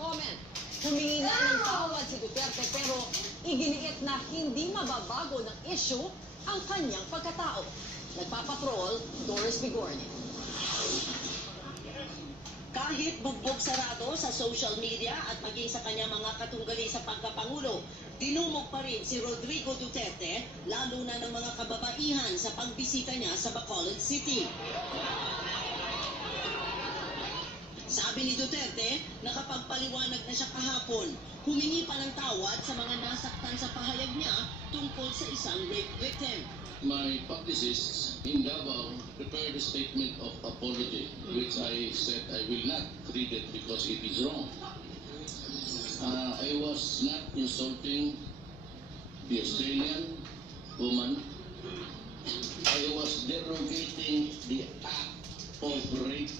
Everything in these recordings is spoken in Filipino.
comment. Humingi na ng tawad si Duterte pero iginiit na hindi mababago ng issue ang kanyang pagkatao. Nagpapatrol, Doris Bigornia. Kahit bugbog sarado sa social media at maging sa kanyang mga katunggali sa pagkapangulo, dinumog pa rin si Rodrigo Duterte, lalo na ng mga kababaihan sa pagbisita niya sa Bacolod City. Sabi ni Duterte, nakapagpaliwanag na siya kahapon, humingi pa ng tawad sa mga nasaktan sa pahayag niya tungkol sa isang rape victim. My publicist in Davao prepared a statement of apology, which I said I will not read it because it is wrong. I was not insulting the Australian woman. I was derogating the act of rape.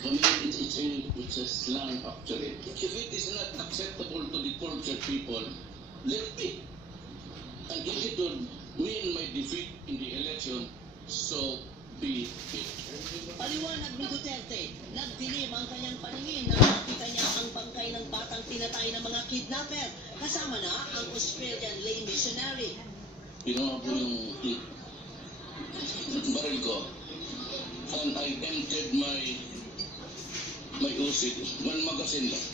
For me, it's a slang actually. If it is not acceptable to the cultured people, let it. And if it would win my defeat in the election, so be it. Paliwanag ni Duterte, nagdilim ang kanyang paningin na nakita niya ang bangkay ng batang pinatay ng mga kidnapper, kasama na ang Australian lay missionary. Ginawa ko yung baril ko, and I emptied my usig, one magazine lang.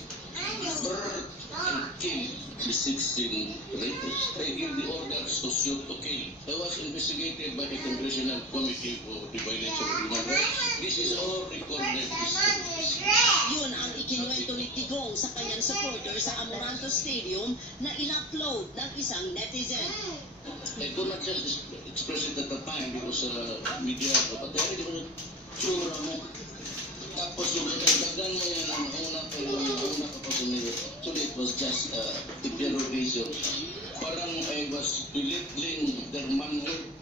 And kill the 16 rapists. I gave the orders to shoot to kill. I was investigated by the Congressional Committee for the Violation of Human Rights. This is all recorded history. Yun ang ikinuwento ni Digong sa kanyang supporter sa Amoranto Stadium na in-upload ng isang netizen. I could not just express it at the time because media, but I really sure mo. Tapos yung dagdagan mo yan ang una kapag umirit. Actually, it was just interrogation. Parang I was belittling their manhood.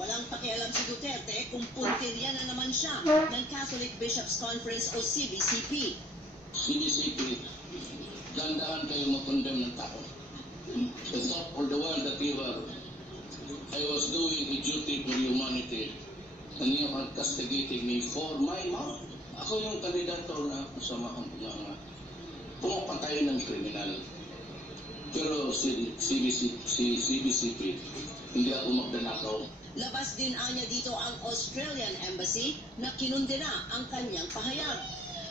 Walang pakialam si Duterte kung puntirya na naman siya ng Catholic Bishops' Conference o CBCP. CBCP, dandahan kayo mag-condemn ng tao. It's not for the one that you are. I was doing a duty for humanity and you are castigating me for my mouth. Ako yung kandidato na kasama ang pumapatay ng kriminal. Pero si CBCP, hindi ako magdanakaw. Labas din anya dito ang Australian Embassy na kinundena ang kanyang pahayag.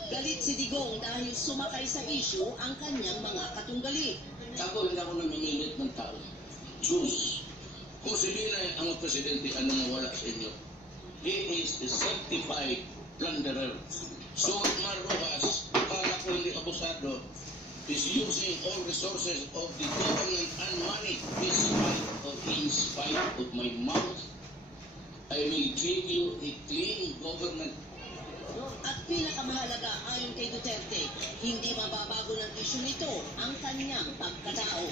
Galit si Digong dahil sumakay sa issue ang kanyang mga katunggali. Ako hindi ako namimilit ng tao. Diyos. Kung si Binay ang presidente, anong wala sa inyo? He is a certified plunderer. So Mar Rojas, para ko hindi abusado, is using all resources of the government and money in spite of my mouth. I will give you a clean government. At pinakamahalaga ayon kay Duterte, hindi mababago ng isyu nito ang kanyang pagkatao.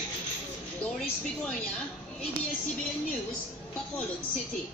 Doris Bigornia, ABS-CBN News, Bacolod City.